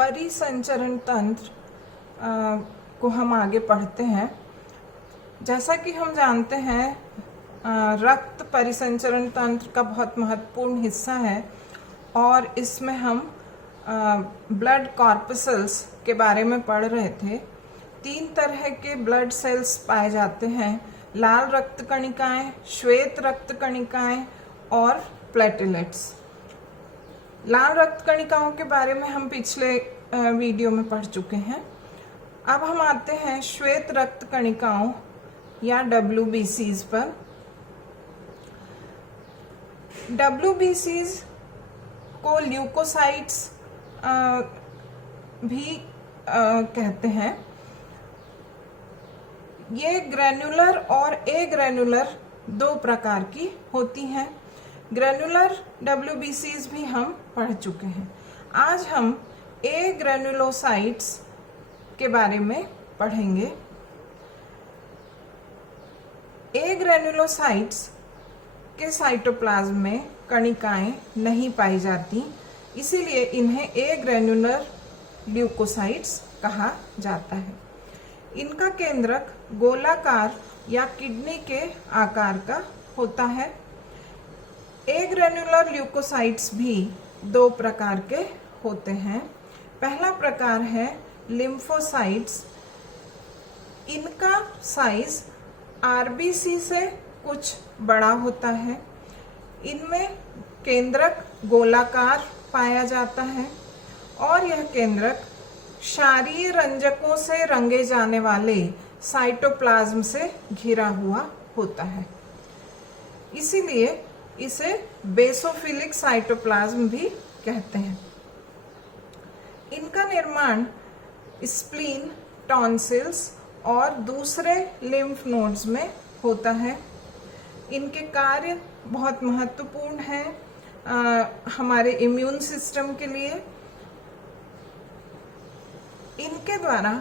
परिसंचरण तंत्र को हम आगे पढ़ते हैं। जैसा कि हम जानते हैं रक्त परिसंचरण तंत्र का बहुत महत्वपूर्ण हिस्सा है और इसमें हम ब्लड कॉर्पसेल्स के बारे में पढ़ रहे थे। 3 तरह के ब्लड सेल्स पाए जाते हैं, लाल रक्त कणिकाएं, श्वेत रक्त कणिकाएं और प्लेटलेट्स। लाल रक्त कणिकाओं के बारे में हम पिछले वीडियो में पढ़ चुके हैं। अब हम आते हैं श्वेत रक्त कणिकाओं या WBCs पर। WBCs को ल्यूकोसाइट्स भी कहते हैं। ये ग्रैन्युलर और एग्रैन्युलर 2 प्रकार की होती हैं। ग्रैन्युलर WBCs भी हम पढ़ चुके हैं। आज हम एग्रैन्युलोसाइट्स के बारे में पढ़ेंगे। एग्रैन्युलोसाइट्स के साइटोप्लाज्म में कणिकाएं नहीं पाई जाती, इसीलिए इन्हें एग्रैन्युलर ल्यूकोसाइट्स कहा जाता है। इनका केंद्रक गोलाकार या किडनी के आकार का होता है। एग्रैन्युलर ल्यूकोसाइट्स भी 2 प्रकार के होते हैं। पहला प्रकार है लिम्फोसाइट्स। इनका साइज RBC से कुछ बड़ा होता है। इनमें केंद्रक गोलाकार पाया जाता है और यह केंद्रक क्षारीय रंजकों से रंगे जाने वाले साइटोप्लाज्म से घिरा हुआ होता है, इसीलिए इसे बेसोफिलिक साइटोप्लाज्म भी कहते हैं। इनका निर्माण स्प्लीन, टॉन्सिल्स और दूसरे लिम्फ नोड्स में होता है। इनके कार्य बहुत महत्वपूर्ण हैं हमारे इम्यून सिस्टम के लिए। इनके द्वारा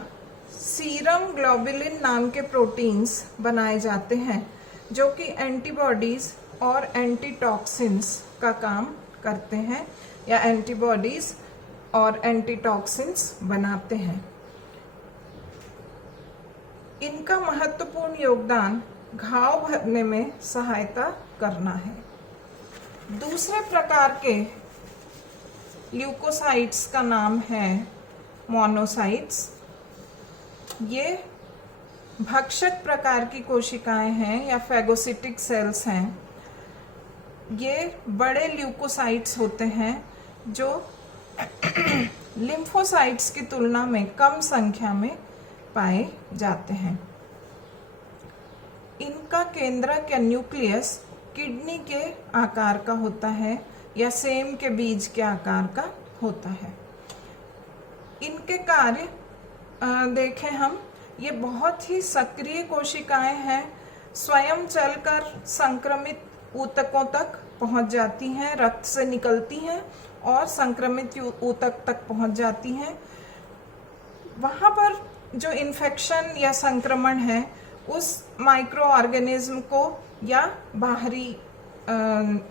सीरम ग्लोबुलिन नाम के प्रोटीन्स बनाए जाते हैं जो कि एंटीबॉडीज और एंटीटॉक्सिन्स का काम करते हैं या एंटीबॉडीज और एंटीटॉक्सिन्स बनाते हैं। इनका महत्वपूर्ण योगदान घाव भरने में सहायता करना है। दूसरे प्रकार के ल्यूकोसाइट्स का नाम है मोनोसाइट्स। ये भक्षक प्रकार की कोशिकाएं हैं या फैगोसिटिक सेल्स हैं। ये बड़े ल्यूकोसाइट्स होते हैं जो लिम्फोसाइट्स की तुलना में कम संख्या में पाए जाते हैं। इनका केंद्रक या न्यूक्लियस किडनी के आकार का होता है या सेम के बीज के आकार का होता है। इनके कार्य देखें हम, ये बहुत ही सक्रिय कोशिकाएं हैं। स्वयं चलकर संक्रमित ऊतकों तक पहुंच जाती हैं, रक्त से निकलती हैं और संक्रमित ऊतक तक पहुंच जाती हैं। वहाँ पर जो इन्फेक्शन या संक्रमण है उस माइक्रो ऑर्गेनिज्म को या बाहरी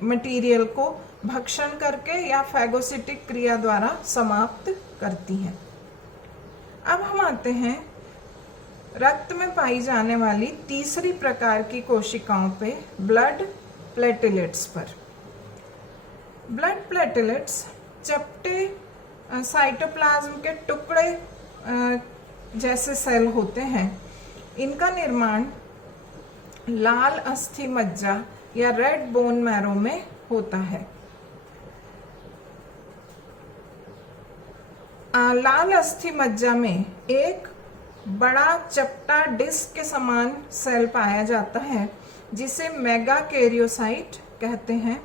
मटेरियल को भक्षण करके या फैगोसिटिक क्रिया द्वारा समाप्त करती हैं। अब हम आते हैं रक्त में पाई जाने वाली तीसरी प्रकार की कोशिकाओं पे, ब्लड प्लेटलेट्स पर। ब्लड प्लेटलेट्स चपटे साइटोप्लाज्म के टुकड़े जैसे सेल होते हैं। इनका निर्माण लाल अस्थि मज्जा या रेड बोन मैरो में होता है। लाल अस्थि मज्जा में एक बड़ा चपटा डिस्क के समान सेल पाया जाता है जिसे मेगाकैरियोसाइट कहते हैं।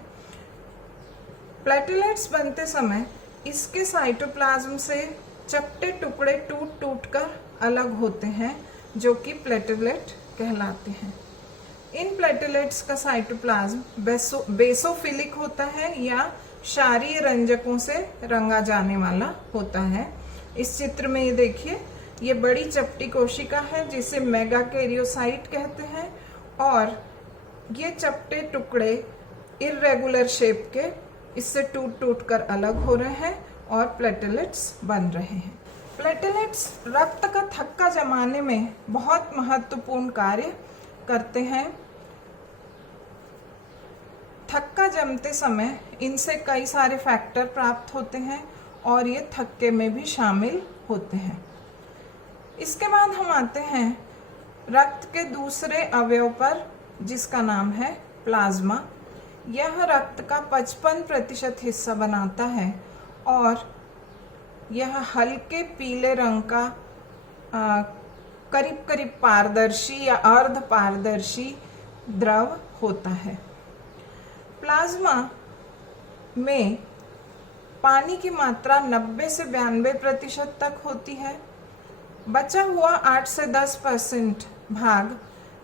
प्लेटलेट्स बनते समय इसके साइटोप्लाज्म से चपटे टुकड़े टूट टूट कर अलग होते हैं जो कि प्लेटलेट कहलाते हैं। इन प्लेटलेट्स का साइटोप्लाज्म बेसोफिलिक होता है या क्षारीय रंजकों से रंगा जाने वाला होता है। इस चित्र में ये देखिए, ये बड़ी चपटी कोशिका है जिसे मेगाकैरियोसाइट कहते हैं और ये चपटे टुकड़े इर्रेगुलर शेप के इससे टूट टूट कर अलग हो रहे हैं और प्लेटलेट्स बन रहे हैं। प्लेटलेट्स रक्त का थक्का जमाने में बहुत महत्वपूर्ण कार्य करते हैं। थक्का जमते समय इनसे कई सारे फैक्टर प्राप्त होते हैं और ये थक्के में भी शामिल होते हैं। इसके बाद हम आते हैं रक्त के दूसरे अवयव पर, जिसका नाम है प्लाज्मा। यह रक्त का 55% हिस्सा बनाता है और यह हल्के पीले रंग का करीब करीब पारदर्शी या अर्ध पारदर्शी द्रव होता है। प्लाज्मा में पानी की मात्रा 90 से 92% तक होती है। बचा हुआ 8 से 10% भाग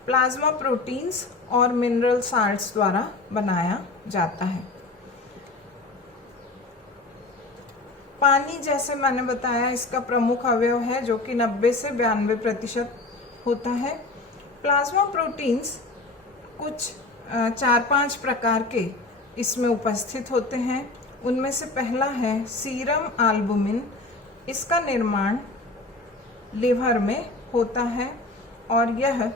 प्लाज्मा प्रोटीन्स और मिनरल साल्ट्स द्वारा बनाया जाता है। पानी, जैसे मैंने बताया, इसका प्रमुख अवयव है जो कि 90 से 92% होता है। प्लाज्मा प्रोटीन्स कुछ 4-5 प्रकार के इसमें उपस्थित होते हैं। उनमें से पहला है सीरम एल्बुमिन। इसका निर्माण लिवर में होता है और यह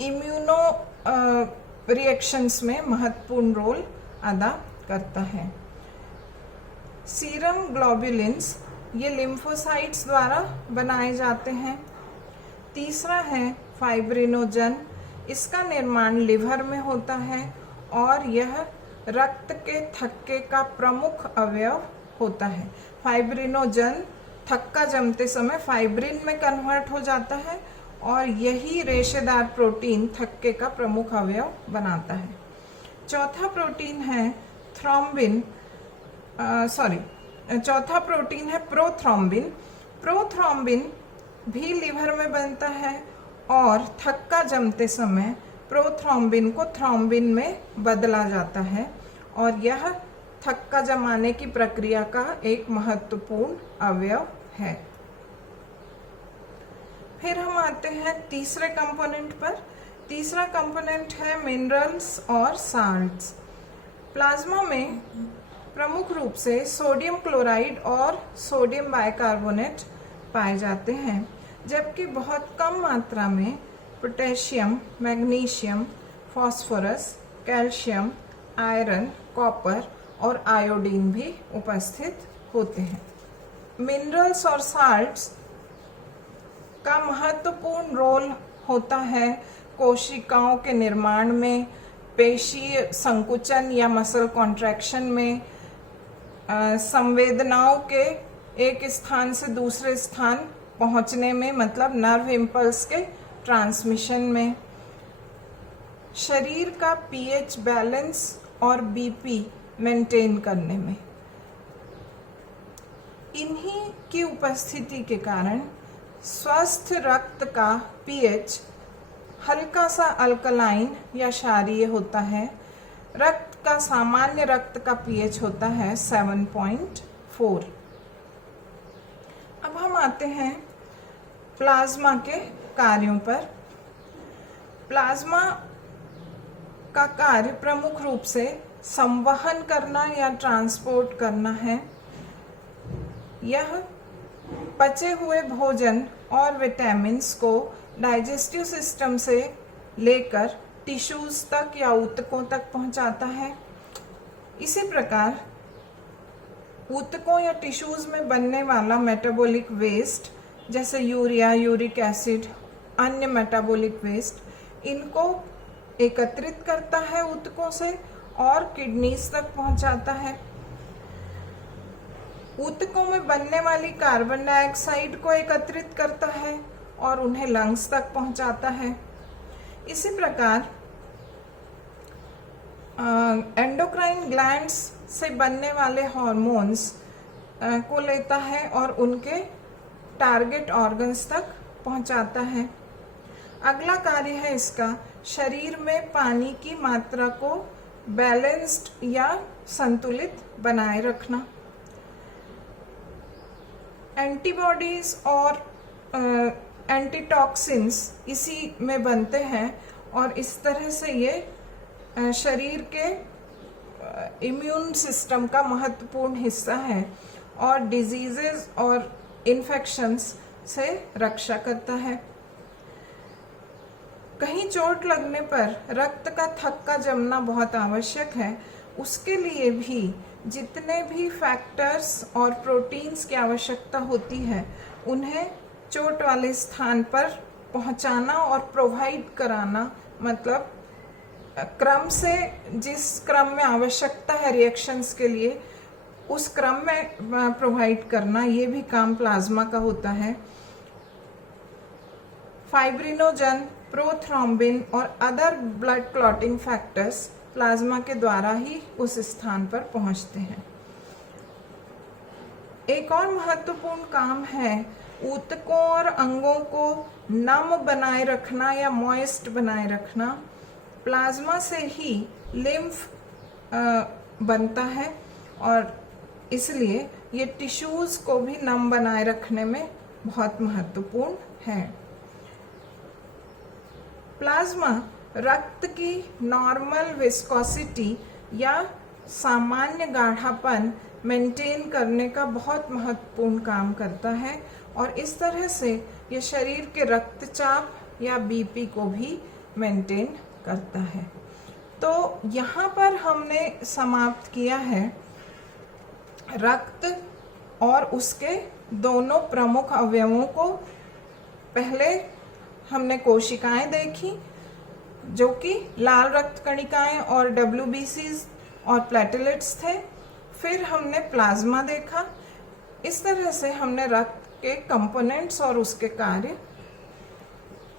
इम्यूनो रिएक्शंस में महत्वपूर्ण रोल अदा करता है। सीरम ग्लोबुलिन्स ये लिम्फोसाइट्स द्वारा बनाए जाते हैं। तीसरा है फाइब्रिनोजन। इसका निर्माण लिवर में होता है और यह रक्त के थक्के का प्रमुख अवयव होता है। फाइब्रिनोजन थक्का जमते समय फाइब्रिन में कन्वर्ट हो जाता है और यही रेशेदार प्रोटीन थक्के का प्रमुख अवयव बनाता है। चौथा प्रोटीन है प्रोथ्रोम्बिन। प्रोथ्रोम्बिन भी लिवर में बनता है और थक्का जमते समय प्रोथ्रोम्बिन को थ्रोम्बिन में बदला जाता है और यह थक्का जमाने की प्रक्रिया का एक महत्वपूर्ण अवयव है। फिर हम आते हैं तीसरे कंपोनेंट पर। तीसरा कंपोनेंट है मिनरल्स और साल्ट्स। प्लाज्मा में प्रमुख रूप से सोडियम क्लोराइड और सोडियम बाइकार्बोनेट पाए जाते हैं, जबकि बहुत कम मात्रा में potassium, magnesium, phosphorus, calcium, iron, copper और आयोडीन भी उपस्थित होते हैं। मिनरल्स और साल्ट्स का महत्वपूर्ण रोल होता है कोशिकाओं के निर्माण में, पेशी संकुचन या मसल कॉन्ट्रैक्शन में, संवेदनाओं के एक स्थान से दूसरे स्थान पहुंचने में, मतलब नर्व इम्पल्स के ट्रांसमिशन में, शरीर का पीएच बैलेंस और बीपी मेंटेन करने में। इन्हीं की उपस्थिति के कारण स्वस्थ रक्त का पीएच हल्का सा अल्कलाइन या क्षारीय होता है। रक्त का सामान्य रक्त का पीएच होता है 7.4। अब हम आते हैं प्लाज्मा के कार्यों पर। प्लाज्मा का कार्य प्रमुख रूप से संवहन करना या ट्रांसपोर्ट करना है। यह पचे हुए भोजन और विटामिन्स को डाइजेस्टिव सिस्टम से लेकर टिश्यूज तक या ऊतकों तक पहुंचाता है। इसी प्रकार ऊतकों या टिश्यूज में बनने वाला मेटाबॉलिक वेस्ट, जैसे यूरिया, यूरिक एसिड, अन्य मेटाबॉलिक वेस्ट, इनको एकत्रित करता है ऊतकों से और किडनीज तक पहुंचाता है। ऊतकों में बनने वाली कार्बन डाइऑक्साइड को एकत्रित करता है और उन्हें लंग्स तक पहुंचाता है। इसी प्रकार एंडोक्राइन ग्लैंड्स से बनने वाले हार्मोन्स को लेता है और उनके टारगेट ऑर्गन्स तक पहुंचाता है। अगला कार्य है इसका शरीर में पानी की मात्रा को बैलेंस्ड या संतुलित बनाए रखना। एंटीबॉडीज और एंटीटॉक्सिन्स इसी में बनते हैं और इस तरह से ये शरीर के इम्यून सिस्टम का महत्वपूर्ण हिस्सा है और डिजीजेस और इन्फेक्शंस से रक्षा करता है। कहीं चोट लगने पर रक्त का थक्का जमना बहुत आवश्यक है। उसके लिए भी जितने भी फैक्टर्स और प्रोटीन्स की आवश्यकता होती है उन्हें चोट वाले स्थान पर पहुंचाना और प्रोवाइड कराना, मतलब क्रम से जिस क्रम में आवश्यकता है रिएक्शंस के लिए उस क्रम में प्रोवाइड करना, ये भी काम प्लाज्मा का होता है। फाइब्रिनोजन, प्रोथ्रोम्बिन और other blood clotting factors plasma के द्वारा ही उस स्थान पर पहुंचते हैं। एक और महत्वपूर्ण काम है ऊतकों और अंगों को नम बनाए रखना या मॉइस्ट बनाए रखना। प्लाज्मा से ही लिम्फ बनता है और इसलिए ये टिश्यूज को भी नम बनाए रखने में बहुत महत्वपूर्ण है। प्लाज्मा रक्त की नॉर्मल विस्कोसिटी या सामान्य गाढ़ापन मेंटेन करने का बहुत महत्वपूर्ण काम करता है और इस तरह से ये शरीर के रक्तचाप या बीपी को भी मेंटेन करता है। तो यहाँ पर हमने समाप्त किया है रक्त और उसके दोनों प्रमुख अवयवों को। पहले हमने कोशिकाएं देखी जो कि लाल रक्त कणिकाएं और WBCs और प्लेटलेट्स थे। फिर हमने प्लाज्मा देखा। इस तरह से हमने रक्त के कंपोनेंट्स और उसके कार्य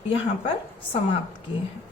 यहाँ पर समाप्त किए हैं।